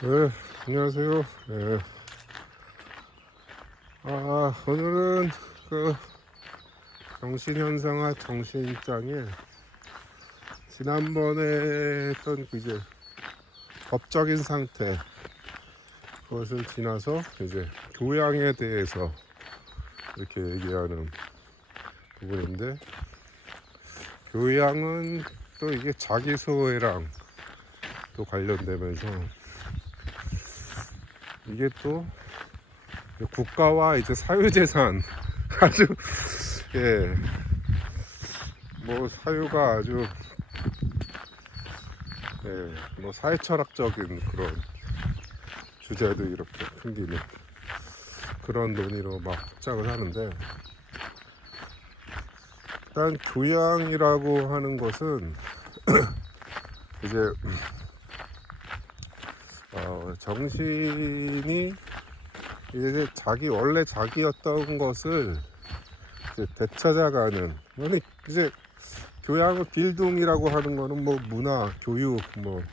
네, 안녕하세요. 네. 오늘은 그 정신현상화 정신장애 지난번에 했던 그 이제 법적인 상태 그것을 지나서 이제 교양에 대해서 이렇게 얘기하는 부분인데, 교양은 또 이게 자기소개랑 또 관련되면서 이게 또 국가와 이제 사유재산 아주 예, 뭐 사유가 아주 예, 뭐 사회철학적인 그런 주제도 이렇게 풍기는 그런 논의로 막 확장을 하는데, 일단 교양이라고 하는 것은 이제 정신이 이제 자기 원래 자기였던 것을 이제 되찾아가는, 아니 이제 교양을 빌둥이라고 하는 거는 뭐 문화, 교육 뭐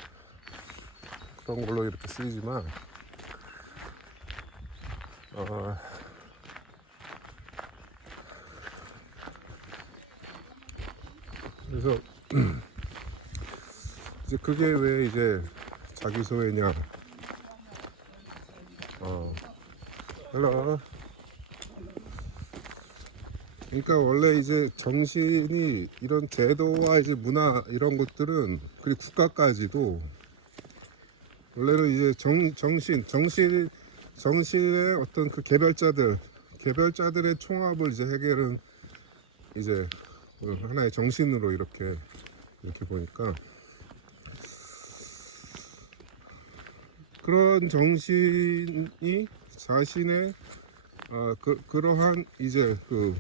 그런 걸로 이렇게 쓰이지만 그래서 이제 그게 왜 이제 자기소개냐? hello. 그러니까 원래 이제 정신이 이런 제도와 이제 문화 이런 것들은, 그리고 국가까지도 원래는 이제 정신의 어떤 그 개별자들의 총합을 이제 해결은 이제 하나의 정신으로 이렇게 보니까, 그런 정신이 자신의 그러한 이제 그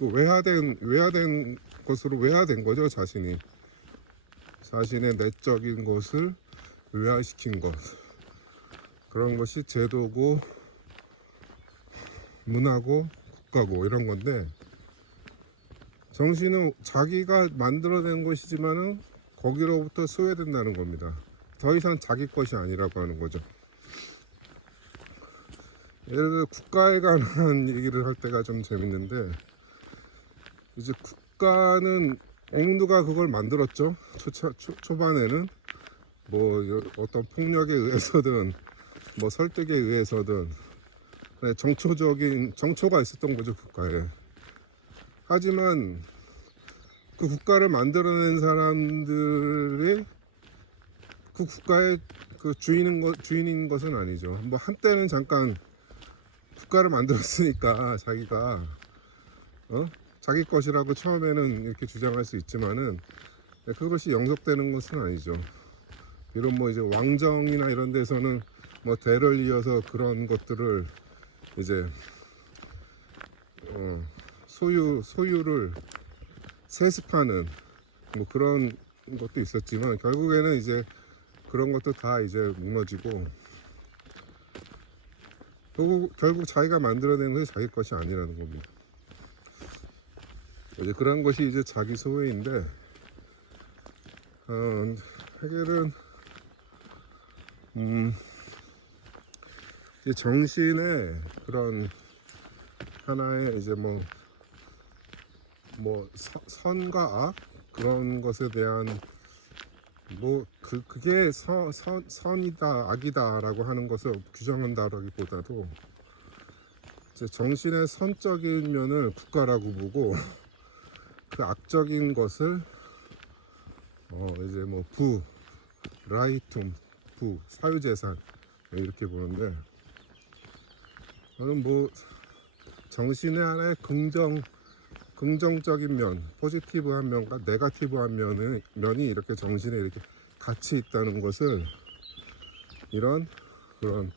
외화된 것으로 외화된 거죠. 자신의 내적인 것을 외화시킨 것, 그런 것이 제도고 문화고 국가고 이런 건데, 정신은 자기가 만들어낸 것이지만은 거기로부터 소외된다는 겁니다. 더 이상 자기 것이 아니라고 하는 거죠. 예를 들어 국가에 관한 얘기를 할 때가 좀 재밌는데, 이제 국가는 앵누가 그걸 만들었죠. 초반에는 뭐 어떤 폭력에 의해서든 뭐 설득에 의해서든 정초가 있었던 거죠, 국가에. 하지만 그 국가를 만들어낸 사람들이 그 국가의 그 주인인 것은 아니죠. 뭐 한때는 잠깐 국가를 만들었으니까 자기가 자기 것이라고 처음에는 이렇게 주장할 수 있지만은 그것이 영속되는 것은 아니죠. 비록 뭐 이제 왕정이나 이런 데서는 뭐 대를 이어서 그런 것들을 이제 소유를 세습하는 뭐 그런 것도 있었지만, 결국에는 이제 그런 것도 다 이제 무너지고, 결국 자기가 만들어낸 것이 자기 것이 아니라는 겁니다. 이제 그런 것이 이제 자기 소외인데, 해결은 정신의 그런 하나의 이제 뭐 선과 악 그런 것에 대한 뭐 그게 선이다 악이다라고 하는 것을 규정한다라기보다도, 이제 정신의 선적인 면을 국가라고 보고, 그 악적인 것을 이제 뭐 라이툼 사유재산 이렇게 보는데, 저는 뭐 정신의 하나의 긍정적인 면, 포지티브한 면과 네거티브한 면이 이렇게 정신에 이렇게 같이 있다는 것을, 이런 그런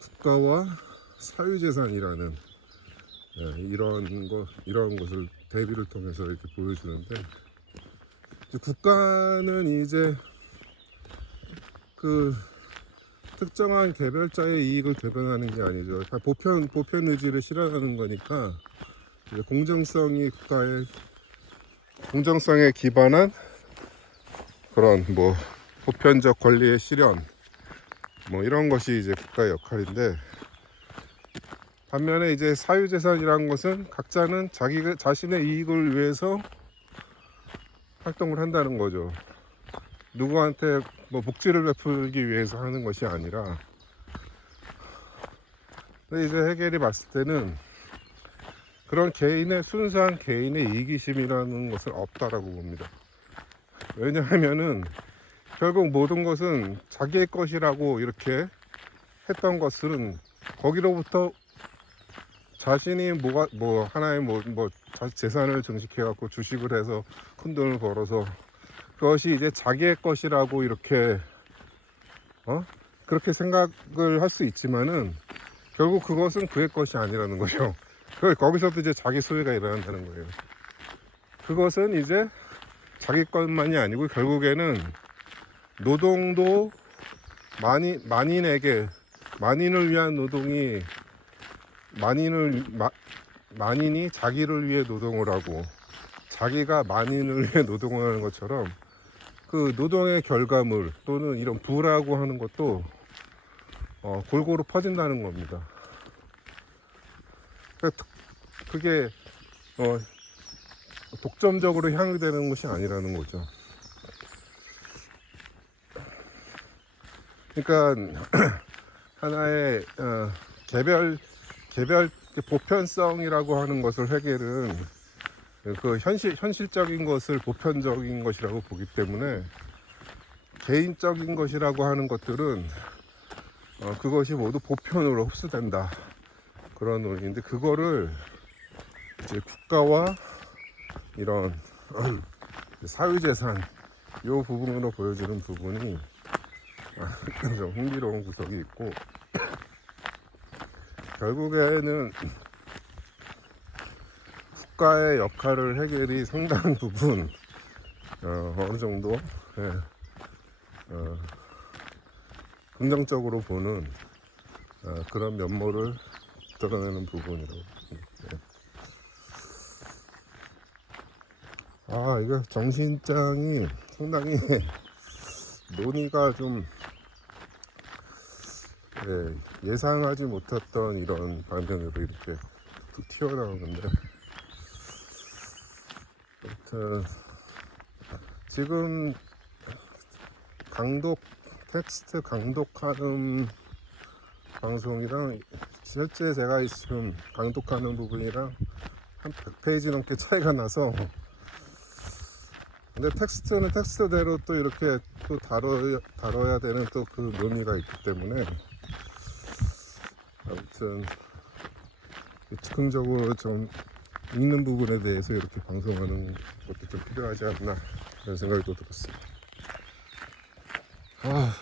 국가와 사유재산이라는 이런 것을 대비를 통해서 이렇게 보여주는데, 이제 국가는 이제 그 특정한 개별자의 이익을 대변하는 게 아니죠. 다 보편 의지를 실현하는 거니까, 이제 공정성에 기반한 그런 뭐 보편적 권리의 실현, 뭐 이런 것이 이제 국가의 역할인데, 반면에 이제 사유재산이라는 것은 각자는 자기 자신의 이익을 위해서 활동을 한다는 거죠. 누구한테 뭐 복지를 베풀기 위해서 하는 것이 아니라. 근데 이제 해겔이 봤을 때는 그런 개인의 순수한 개인의 이기심이라는 것은 없다라고 봅니다. 왜냐하면은 결국 모든 것은 자기의 것이라고 이렇게 했던 것은 거기로부터 자신이 뭐 하나의 재산을 증식해 갖고 주식을 해서 큰 돈을 벌어서 그것이 이제 자기의 것이라고 이렇게 그렇게 생각을 할 수 있지만은 결국 그것은 그의 것이 아니라는 거죠. 거기서도 이제 자기 소유가 일어난다는 거예요. 그것은 이제 자기 것만이 아니고 결국에는 노동도 만인을 위한 노동이 만인이 자기를 위해 노동을 하고 자기가 만인을 위해 노동을 하는 것처럼 그 노동의 결과물 또는 이런 부라고 하는 것도 골고루 퍼진다는 겁니다. 그게 독점적으로 향유되는 것이 아니라는 거죠. 그러니까 하나의 개별 보편성이라고 하는 것을 해겔은 그 현실적인 것을 보편적인 것이라고 보기 때문에 개인적인 것이라고 하는 것들은 그것이 모두 보편으로 흡수된다, 그런 논리인데, 그거를 이제 국가와 이런 사유재산 요 부분으로 보여주는 부분이 좀 흥미로운 구석이 있고, 결국에는 국가의 역할을 해겔이 상당 부분 어느 정도 긍정적으로 보는 그런 면모를 드러내는 부분이라고 봅니다. 이거 정신장이 상당히 논의가 좀 예상하지 못했던 이런 방면으로 이렇게 툭 튀어나오는데, 아무튼 지금 텍스트 강독하는 방송이랑 실제 제가 지금 강독하는 부분이랑 한 100페이지 넘게 차이가 나서, 근데 텍스트는 텍스트대로 또 이렇게 또 다뤄야 되는 또 그 논의가 있기 때문에, 아무튼 즉흥적으로 좀 읽는 부분에 대해서 이렇게 방송하는 것도 좀 필요하지 않나, 그런 생각이 또 들었습니다.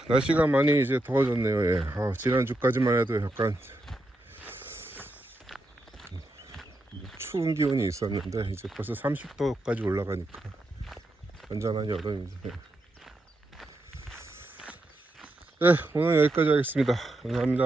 날씨가 많이 이제 더워졌네요. 지난주까지만 해도 약간 추운 기온이 있었는데 이제 벌써 30도까지 올라가니까 완전한 여름이지. 네, 오늘 여기까지 하겠습니다. 감사합니다.